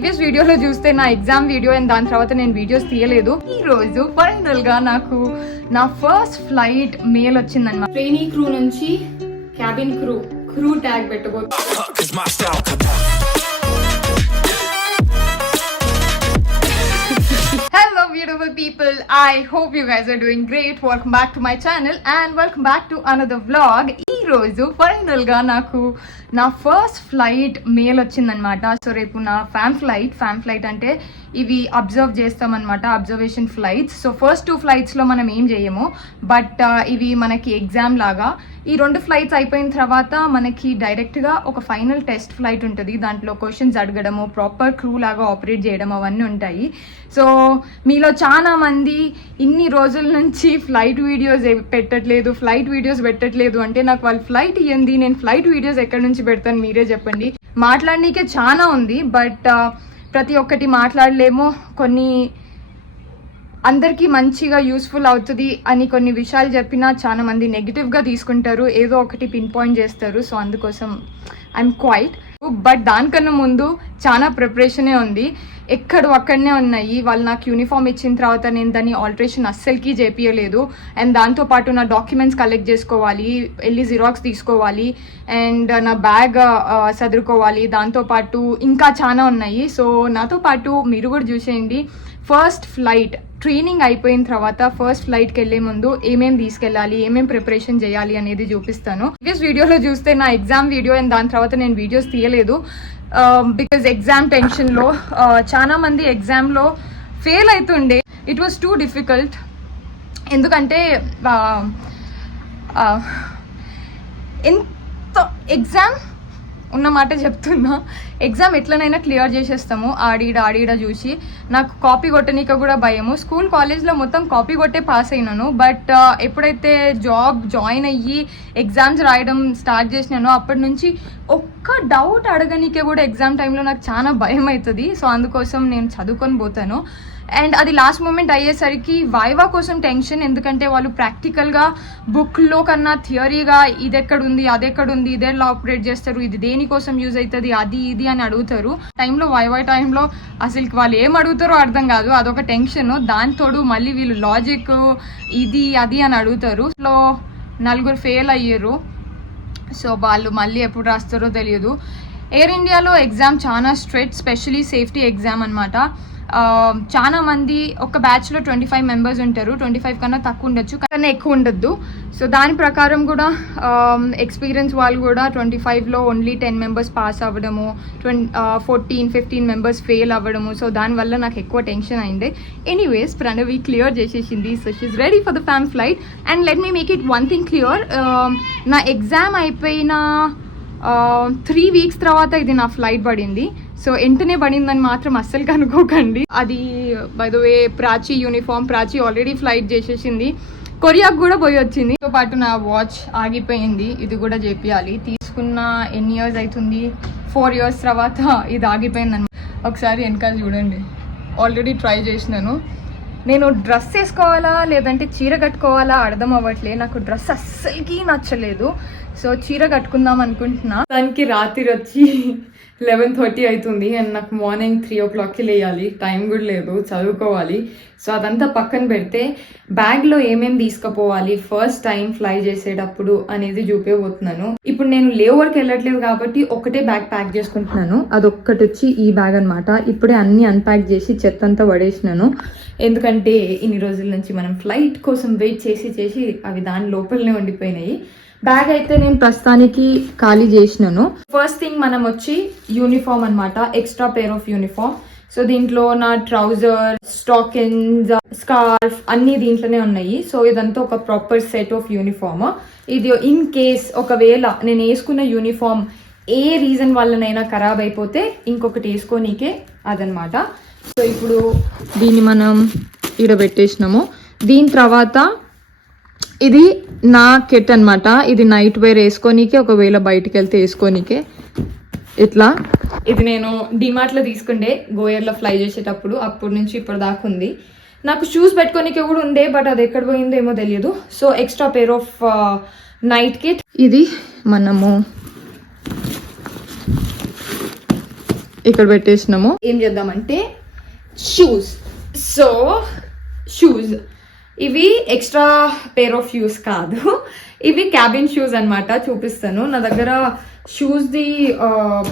Previous వీడియోలో చూస్తే నా ఎగ్జామ్ వీడియో అండ్ దాని తర్వాత నేను వీడియోస్ తీయలేదు. ఈ రోజు ఫైనల్ గా నాకు నా ఫస్ట్ ఫ్లైట్ మెయిల్ వచ్చిందన్నమాట. ట్రైనీ క్రూ నుంచి క్యాబిన్ క్రూ ట్యాగ్ పెట్టబోతున్నా. Hello beautiful people, I hope you guys are doing great. Welcome back to my channel and welcome back to another vlog. ఈ రోజు ఫైనల్ గా నాకు నా ఫస్ట్ ఫ్లైట్ మెయిల్ వచ్చిందనమాట. So రేపు నా ఫ్యామ్ ఫ్లైట్ అంటే ఇవి అబ్జర్వ్ చేస్తామన్నమాట, observation flights. So first 2 flights లో మనం ఏం చేయము, బట్ ఇవి మనకి ఎగ్జామ్ లాగా. ఈ 2 ఫ్లైట్స్ అయిపోయిన తర్వాత మనకి డైరెక్ట్గా ఒక ఫైనల్ టెస్ట్ ఫ్లైట్ ఉంటుంది. దాంట్లో క్వశ్చన్స్ అడగడము, ప్రాపర్ క్రూ లాగా ఆపరేట్ చేయడం అవన్నీ ఉంటాయి. సో మీలో చాలా మంది ఇన్ని రోజుల నుంచి ఫ్లైట్ వీడియోస్ పెట్టట్లేదు అంటే నాకు వాళ్ళు ఫ్లైట్ ఇవ్వండి, నేను ఫ్లైట్ వీడియోస్ ఎక్కడి నుంచి పెడతాను మీరే చెప్పండి. మాట్లాడనీకే చాలా ఉంది, బట్ ప్రతి ఒక్కటి మాట్లాడలేము. కొన్ని అందరికీ మంచిగా యూస్ఫుల్ అవుతుంది అని కొన్ని విషయాలు చెప్పినా చాలా మంది నెగిటివ్గా తీసుకుంటారు, ఏదో ఒకటి పిన్ పాయింట్ చేస్తారు. సో అందుకోసం ఐఎమ్ క్వైట్. బట్ దానికన్నా ముందు చాలా ప్రిపరేషనే ఉంది. అక్కడనే ఉన్నాయి. వాళ్ళు నాకు యూనిఫామ్ ఇచ్చిన తర్వాత నేను దాన్ని ఆల్టరేషన్ అస్సలకి చేపియలేదు. అండ్ దాంతోపాటు నా డాక్యుమెంట్స్ కలెక్ట్ చేసుకోవాలి, వెళ్ళి జిరాక్స్ తీసుకోవాలి, అండ్ నా బ్యాగ్ సదురుకోవాలి. దాంతోపాటు ఇంకా చాలా ఉన్నాయి. సో నాతో పాటు మీరు కూడా చూసేయండి. ఫస్ట్ ఫ్లైట్ ట్రైనింగ్ అయిపోయిన తర్వాత ఫస్ట్ ఫ్లైట్కి వెళ్ళే ముందు ఏమేమి తీసుకెళ్ళాలి, ఏమేమి ప్రిపరేషన్ చేయాలి అనేది చూపిస్తాను. ప్రీవియస్ వీడియోలో చూస్తే నా ఎగ్జామ్ వీడియో అండ్ దాని తర్వాత నేను వీడియోస్ తీయలేదు. బికాజ్ ఎగ్జామ్ టెన్షన్లో చాలా మంది ఎగ్జామ్లో ఫెయిల్ అవుతుండే. It was too difficult. ఎందుకంటే ఎంత ఎగ్జామ్ ఉన్నమాట చెప్తున్నా, ఎగ్జామ్ ఎట్లనైనా క్లియర్ చేసేస్తాము ఆడీడ చూసి. నాకు కాపీ కొట్టనీక కూడా భయము. స్కూల్ కాలేజ్లో మొత్తం కాపీ కొట్టే పాస్ అయినాను. బట్ ఎప్పుడైతే జాయిన్ అయ్యి ఎగ్జామ్స్ రాయడం స్టార్ట్ చేసినానో అప్పటి నుంచి ఒక్క డౌట్ అడగనీకే కూడా ఎగ్జామ్ టైంలో నాకు చాలా భయం అవుతుంది. సో అందుకోసం నేను చదువుకొని పోతాను. అండ్ అది లాస్ట్ మూమెంట్ అయ్యేసరికి వైవా కోసం టెన్షన్. ఎందుకంటే వాళ్ళు ప్రాక్టికల్గా బుక్లో కన్నా థియరీగా ఇది ఎక్కడుంది, అది ఎక్కడుంది, ఇది ఎలా ఆపరేట్ చేస్తారు, ఇది దేనికోసం యూజ్ అవుతుంది, అది ఇది అని అడుగుతారు. టైంలో వైవా టైంలో అసలు వాళ్ళు ఏం అడుగుతారో అర్థం కాదు, అదొక టెన్షన్. దాంతోడు మళ్ళీ వీళ్ళు లాజిక్ ఇది అది అని అడుగుతారు. సో 4 ఫెయిల్ అయ్యారు. సో వాళ్ళు మళ్ళీ ఎప్పుడు రాస్తారో తెలియదు. ఎయిర్ ఇండియాలో ఎగ్జామ్ చాలా స్ట్రిక్ట్, స్పెషలీ సేఫ్టీ ఎగ్జామ్ అనమాట. చాలా మంది ఒక బ్యాచ్లో 25 మెంబర్స్ ఉంటారు. 25 కన్నా తక్కువ ఉండొచ్చు, కన్నా ఎక్కువ ఉండొద్దు. సో దాని ప్రకారం కూడా ఎక్స్పీరియన్స్ వాళ్ళు కూడా 25లో ఓన్లీ 10 మెంబర్స్ పాస్ అవ్వడము, 14-15 మెంబర్స్ ఫెయిల్ అవ్వడము. సో దానివల్ల నాకు ఎక్కువ టెన్షన్ అయింది. ఎనీవేస్ ప్రణవి క్లియర్ చేసేసింది. So she's ready for the fam flight. And let me make it one thing clear, నా ఎగ్జామ్ అయిపోయిన 3 వీక్స్ తర్వాత ఇది నా ఫ్లైట్ పడింది. సో వెంటనే పడిందని మాత్రం అస్సలు కనుక్కోకండి. అది by the way Prachi uniform. Prachi already flight చేసేసింది, కొరియాకు కూడా పోయి వచ్చింది. తో పాటు నా వాచ్ ఆగిపోయింది, ఇది కూడా చేపియాలి. తీసుకున్న ఎన్ని ఇయర్స్ అవుతుంది, 4 ఇయర్స్ తర్వాత ఇది ఆగిపోయింది అనమాట. ఒకసారి వెనకాల చూడండి, ఆల్రెడీ ట్రై చేసినాను. నేను డ్రెస్ వేసుకోవాలా లేదంటే చీర కట్టుకోవాలా అర్థం అవ్వట్లేదు. నాకు డ్రెస్ అస్సలకి నచ్చలేదు. సో చీర కట్టుకుందాం అనుకుంటున్నా. దానికి రాత్రి వచ్చి 11:30 అవుతుంది అండ్ నాకు మార్నింగ్ 3 o'clockకి లేయాలి. టైం కూడా లేదు, చదువుకోవాలి. సో అదంతా పక్కన పెడితే బ్యాగ్లో ఏమేమి తీసుకుపోవాలి ఫస్ట్ టైం ఫ్లై చేసేటప్పుడు అనేది చూపించబోతున్నాను. ఇప్పుడు నేను లేఓవర్కి వెళ్ళట్లేదు కాబట్టి ఒకటే బ్యాగ్ ప్యాక్ చేసుకుంటున్నాను. అదొక్కటి వచ్చి ఈ బ్యాగ్ అనమాట. ఇప్పుడే అన్ని అన్ప్యాక్ చేసి చెత్త అంతా పడేసినాను. ఎందుకంటే ఇన్ని రోజుల నుంచి మనం ఫ్లైట్ కోసం వెయిట్ చేసి అవి దాని లోపలనే ఉండిపోయినాయి. బ్యాగ్ అయితే నేను ప్రస్తుతానికి ఖాళీ చేసినాను. ఫస్ట్ థింగ్ మనం వచ్చి యూనిఫామ్ అనమాట, extra pair of uniform. So దీంట్లో నా ట్రౌజర్, స్టాకిన్స్, స్కార్ఫ్ అన్ని దీంట్లోనే ఉన్నాయి. సో ఇదంతా ఒక ప్రాపర్ సెట్ ఆఫ్ యూనిఫామ్. ఇది ఇన్ కేస్ ఒకవేళ నేను వేసుకున్న యూనిఫామ్ ఏ రీజన్ వల్లనైనా ఖరాబ్ అయిపోతే ఇంకొకటి వేసుకోనీకే అదనమాట. సో ఇప్పుడు దీన్ని మనం ఈడ పెట్టేసినాము. దీని తర్వాత ఇది నా కిట్ అనమాట. ఇది నైట్ వేర్ వేసుకోనీకే, ఒకవేళ బయటికి వెళ్తే వేసుకోనీకే. ఇట్లా ఇది నేను డిమార్ట్లో తీసుకుండే గోయర్లో ఫ్లై చేసేటప్పుడు, అప్పటి నుంచి ఇప్పటి దాకా ఉంది. నాకు షూస్ పెట్టుకోనీకే కూడా ఉండే, బట్ అది ఎక్కడ పోయిందో ఏమో తెలియదు. So extra pair of night kit. ఇది మనము ఇక్కడ పెట్టేసినాము. ఏం చేద్దామంటే షూస్. సో షూస్ ఇవి ఎక్స్ట్రా పేర్ ఆఫ్ షూస్ కాదు, ఇవి క్యాబిన్ షూస్ అన్నమాట. చూపిస్తాను. నా దగ్గర షూస్ది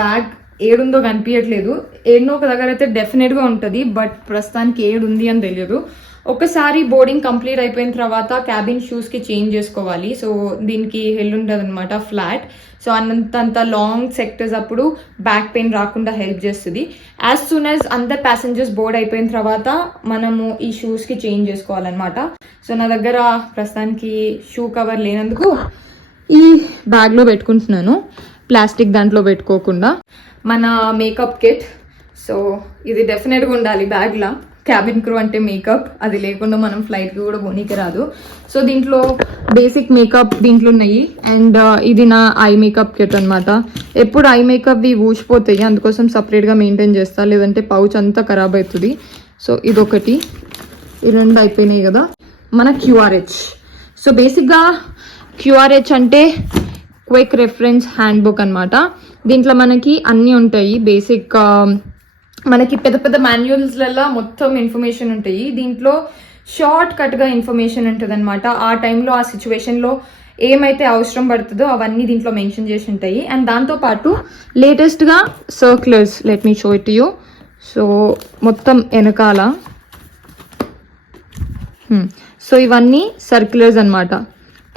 బ్యాగ్ ఏడుందో కనిపించట్లేదు. ఏడునో ఒక దగ్గర అయితే డెఫినెట్గా ఉంటుంది, బట్ ప్రస్తుతానికి ఏడుంది అని తెలియదు. ఒకసారి బోర్డింగ్ కంప్లీట్ అయిపోయిన తర్వాత క్యాబిన్ షూస్కి చేంజ్ చేసుకోవాలి. సో దీనికి హెల్ ఉంటుంది అనమాట, ఫ్లాట్. సో అంత లాంగ్ సెక్టర్స్ అప్పుడు బ్యాక్ పెయిన్ రాకుండా హెల్ప్ చేస్తుంది. యాజ్ సూన్ యాజ్ అందరు ప్యాసింజర్స్ బోర్డ్ అయిపోయిన తర్వాత మనము ఈ షూస్కి చేంజ్ చేసుకోవాలన్నమాట. సో నా దగ్గర ప్రస్తుతానికి షూ కవర్ లేనందుకు ఈ బ్యాగ్లో పెట్టుకుంటున్నాను, ప్లాస్టిక్ దాంట్లో పెట్టుకోకుండా. మన మేకప్ కిట్. సో ఇది డెఫినెట్గా ఉండాలి బ్యాగ్లో. క్యాబిన్ క్రూ అంటే మేకప్, అది లేకుండా మనం ఫ్లైట్కి కూడా పోనీకి రాదు. సో దీంట్లో బేసిక్ మేకప్ దీంట్లో ఉన్నాయి. అండ్ ఇది నా ఐ మేకప్ కిట్ అనమాట. ఎప్పుడు ఐ మేకప్వి ఊసిపోతాయి, అందుకోసం సపరేట్గా మెయింటైన్ చేస్తా, లేదంటే పౌచ్ అంతా ఖరాబ్ అవుతుంది. సో ఇదొకటి. ఈ రెండు అయిపోయినాయి కదా. మన QRH. సో బేసిక్గా QRH అంటే క్విక్ రెఫరెన్స్ హ్యాండ్ బుక్ అనమాట. దీంట్లో మనకి అన్నీ ఉంటాయి. బేసిక్ మనకి పెద్ద పెద్ద మాన్యువల్స్లలో మొత్తం ఇన్ఫర్మేషన్ ఉంటాయి. దీంట్లో షార్ట్ కట్గా ఇన్ఫర్మేషన్ ఉంటుంది అనమాట. ఆ టైంలో ఆ సిచ్యువేషన్లో ఏమైతే అవసరం పడుతుందో అవన్నీ దీంట్లో మెన్షన్ చేసి ఉంటాయి. అండ్ దాంతోపాటు లేటెస్ట్గా circulars, let me show it you. So మొత్తం వెనకాల సో ఇవన్నీ సర్క్యులర్స్ అనమాట.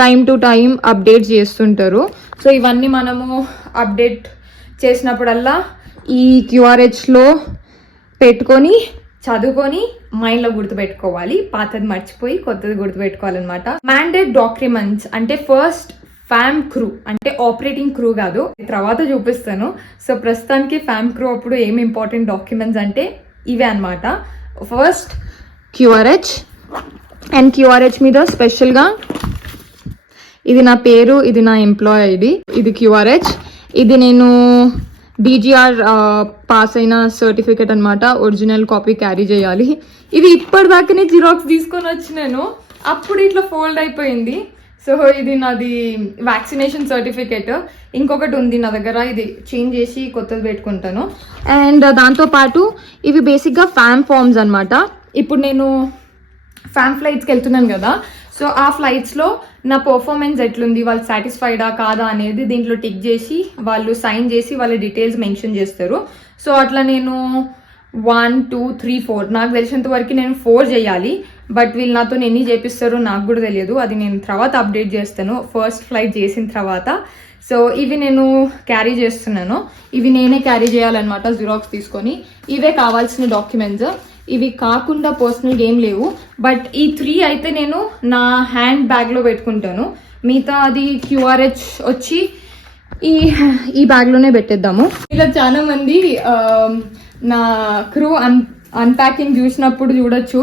టైం టు టైం అప్డేట్ చేస్తుంటారు. సో ఇవన్నీ మనము అప్డేట్ చేసినప్పుడల్లా ఈ QRHలో పెట్టుకొని చదువుకొని మైండ్లో గుర్తుపెట్టుకోవాలి. పాతది మర్చిపోయి కొత్తది గుర్తుపెట్టుకోవాలన్నమాట. మ్యాండేట్ డాక్యుమెంట్స్ అంటే ఫస్ట్ ఫ్యామ్ క్రూ అంటే ఆపరేటింగ్ క్రూ కాదు, తర్వాత చూపిస్తాను. సో ప్రస్తుతానికి ఫ్యామ్ క్రూ అప్పుడు ఏమి ఇంపార్టెంట్ డాక్యుమెంట్స్ అంటే ఇవే అనమాట. First QRH. అండ్ QRH మీద స్పెషల్గా ఇది నా పేరు, ఇది నా ఎంప్లాయ్ ఐడి, ఇది QRH. ఇది నేను DGR పాస్ అయిన సర్టిఫికేట్ అనమాట. ఒరిజినల్ కాపీ క్యారీ చేయాలి. ఇది ఇప్పటిదాకానే జిరాక్స్ తీసుకొని వచ్చినాను, అప్పుడు ఇట్లా ఫోల్డ్ అయిపోయింది. సో ఇది నాది వ్యాక్సినేషన్ సర్టిఫికేట్. ఇంకొకటి ఉంది నా దగ్గర, ఇది చేంజ్ చేసి కొత్తది పెట్టుకుంటాను. అండ్ దాంతోపాటు ఇవి బేసిక్గా ఫ్యామ్ ఫార్మ్స్ అనమాట. ఇప్పుడు నేను ఫ్యామ్ ఫ్లైట్స్కి వెళ్తున్నాను కదా, సో ఆ ఫ్లైట్స్లో నా పర్ఫార్మెన్స్ ఎట్లుంది, వాళ్ళు సాటిస్ఫైడా కాదా అనేది దీంట్లో టిక్ చేసి వాళ్ళు సైన్ చేసి వాళ్ళ డీటెయిల్స్ మెన్షన్ చేస్తారు. సో అట్లా నేను 1, 2, 3, 4 నాకు తెలిసినంత వరకు నేను 4 చేయాలి. బట్ వీళ్ళు నాతో ఎన్ని చేపిస్తారో నాకు కూడా తెలియదు, అది నేను తర్వాత అప్డేట్ చేస్తాను ఫస్ట్ ఫ్లైట్ చేసిన తర్వాత. సో ఇవి నేను క్యారీ చేస్తున్నాను, ఇవి నేనే క్యారీ చేయాలన్నమాట జిరాక్స్ తీసుకొని. ఇవే కావాల్సిన డాక్యుమెంట్స్. ఇవి కాకుండా పర్సనల్ ఏం లేవు, బట్ ఈ 3 అయితే నేను నా హ్యాండ్ బ్యాగ్లో పెట్టుకుంటాను. మిగతా అది QRH వచ్చి ఈ బ్యాగ్లోనే పెట్టేద్దాము. ఇలా చాలా మంది నా క్రూ అన్ప్యాకింగ్ చూసినప్పుడు చూడొచ్చు,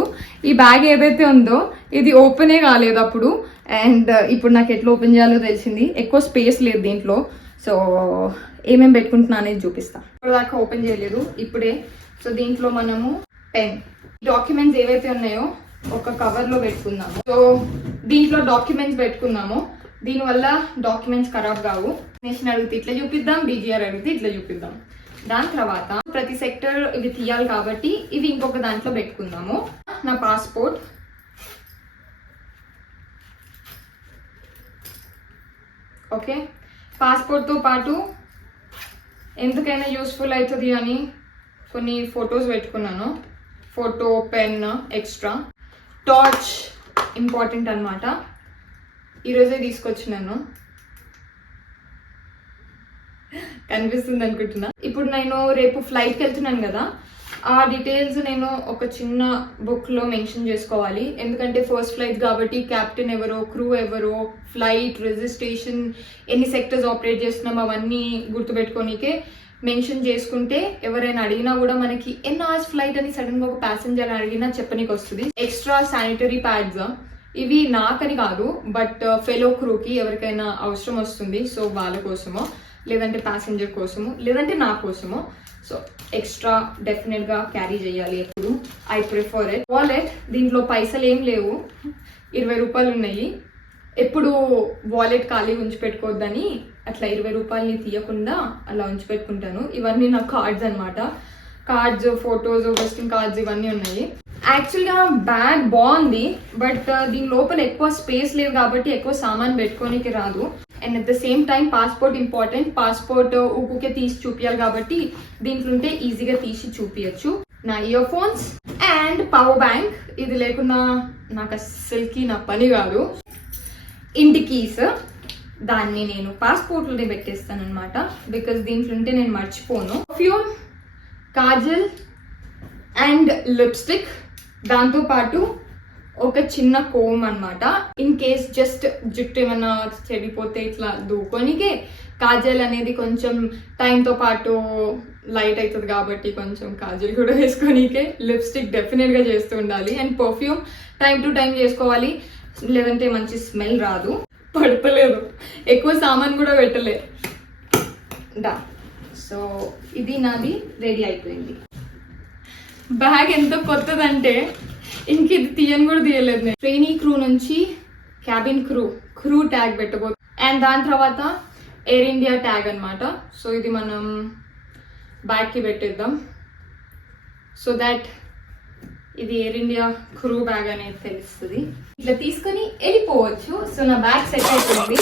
ఈ బ్యాగ్ ఏదైతే ఉందో ఇది ఓపెనే కాలేదు అప్పుడు. అండ్ ఇప్పుడు నాకు ఎట్లా ఓపెన్ చేయాలో తెలిసింది. ఎక్కువ స్పేస్ లేదు దీంట్లో. సో ఏమేమి పెట్టుకుంటున్నా అనేది చూపిస్తాను. ఇప్పుడు దాకా ఓపెన్ చేయలేదు, ఇప్పుడే. సో దీంట్లో మనము పెన్, డాక్యుమెంట్స్ ఏవైతే ఉన్నాయో ఒక కవర్లో పెట్టుకుందాము. సో దీంట్లో డాక్యుమెంట్స్ పెట్టుకుందాము, దీనివల్ల డాక్యుమెంట్స్ ఖరాబ్ కావు. నేషన్ అడిగితే ఇట్లా చూపిద్దాం, DGR అడిగితే ఇట్లా చూపిద్దాం. దాని తర్వాత ప్రతి సెక్టర్ ఇవి తీయాలి కాబట్టి ఇవి ఇంకొక దాంట్లో పెట్టుకుందాము. నా పాస్పోర్ట్, ఓకే. పాస్పోర్ట్తో పాటు ఎందుకైనా యూస్ఫుల్ అవుతుంది అని కొన్ని ఫొటోస్ పెట్టుకున్నాను. Photo, pen, extra. Torch important అనమాట, ఈరోజే తీసుకొచ్చినాను. కనిపిస్తుంది అనుకుంటున్నా. ఇప్పుడు నేను రేపు ఫ్లైట్కి వెళ్తున్నాను కదా, ఆ డీటెయిల్స్ నేను ఒక చిన్న బుక్లో మెన్షన్ చేసుకోవాలి. ఎందుకంటే ఫస్ట్ ఫ్లైట్ కాబట్టి క్యాప్టెన్ ఎవరో, క్రూ ఎవరో, ఫ్లైట్ రిజిస్ట్రేషన్, ఎన్ని సెక్టర్స్ ఆపరేట్ చేస్తున్నాం అవన్నీ గుర్తుపెట్టుకోనికే మెన్షన్ చేసుకుంటే ఎవరైనా అడిగినా కూడా మనకి ఎన్ని అవర్స్ ఫ్లైట్ అని సడన్గా ఒక ప్యాసింజర్ అడిగినా చెప్పనీకి వస్తుంది. ఎక్స్ట్రా శానిటరీ ప్యాడ్స్, ఇవి నాకని కాదు బట్ ఫెలో క్రూకి ఎవరికైనా అవసరం వస్తుంది. సో వాళ్ళ కోసమో, లేదంటే ప్యాసింజర్ కోసము, లేదంటే నా కోసమో. సో ఎక్స్ట్రా డెఫినెట్గా క్యారీ చేయాలి ఎప్పుడు. I prefer it. వాలెట్, దీంట్లో పైసలు ఏం లేవు, 20 రూపాయలు ఉన్నాయి. ఎప్పుడు వాలెట్ ఖాళీ ఉంచి పెట్టుకోవద్దని అట్లా 20 రూపాయలని తీయకుండా అలా ఉంచి పెట్టుకుంటాను. ఇవన్నీ నా కార్డ్స్ అనమాట. కార్డ్స్, ఫొటోస్, విజిటింగ్ కార్డ్స్ ఇవన్నీ ఉన్నాయి. యాక్చువల్గా బ్యాగ్ బాగుంది, బట్ దీని లోపల ఎక్కువ స్పేస్ లేవు కాబట్టి ఎక్కువ సామాన్ పెట్టుకోనికి రాదు. And at the same time passport important. Passport ఊకే తీసి చూపించాలి కాబట్టి దీంట్లో ఉంటే ఈజీగా తీసి చూపించచ్చు. నా ear phones and power bank. ఇది లేకుండా నాకు అస్సలకి నా పని కాదు. ఇంటి కీస్, దాన్ని నేను పాస్పోర్ట్లోనే పెట్టేస్తాను అనమాట, బికాస్ దీంట్లో ఉంటే నేను మర్చిపోను. పర్ఫ్యూమ్, కాజల్ అండ్ లిప్స్టిక్, దాంతోపాటు ఒక చిన్న కోమ్ అనమాట. ఇన్ కేస్ జస్ట్ జుట్టు ఏమన్నా చెడిపోతే ఇట్లా దూకోనికే. కాజల్ అనేది కొంచెం టైంతో పాటు లైట్ అవుతుంది కాబట్టి కొంచెం కాజల్ కూడా వేసుకోనికే. లిప్స్టిక్ డెఫినెట్గా చేస్తూ ఉండాలి. And perfume time to time చేసుకోవాలి, లేదంటే మంచి స్మెల్ రాదు. పడతలేదు, ఎక్కువ సామాన్ కూడా పెట్టలే. డా సో ఇది నాది రెడీ అయిపోయింది. బ్యాగ్ ఎంత కొత్తదంటే ఇంక ఇది తీయని కూడా తీయలేదు నేను. ట్రైనీ క్రూ నుంచి క్యాబిన్ క్రూ ట్యాగ్ పెట్టబోతుంది. అండ్ దాని తర్వాత ఎయిర్ ఇండియా ట్యాగ్ అనమాట. సో ఇది మనం బ్యాగ్కి పెట్టేద్దాం, సో దాట్ ఇది ఎయిర్ ఇండియా క్రూ బ్యాగ్ అనేది తెలుస్తుంది. ఇట్లా తీసుకొని వెళ్ళిపోవచ్చు. సో నా బ్యాగ్ సెట్ అయిపోయింది.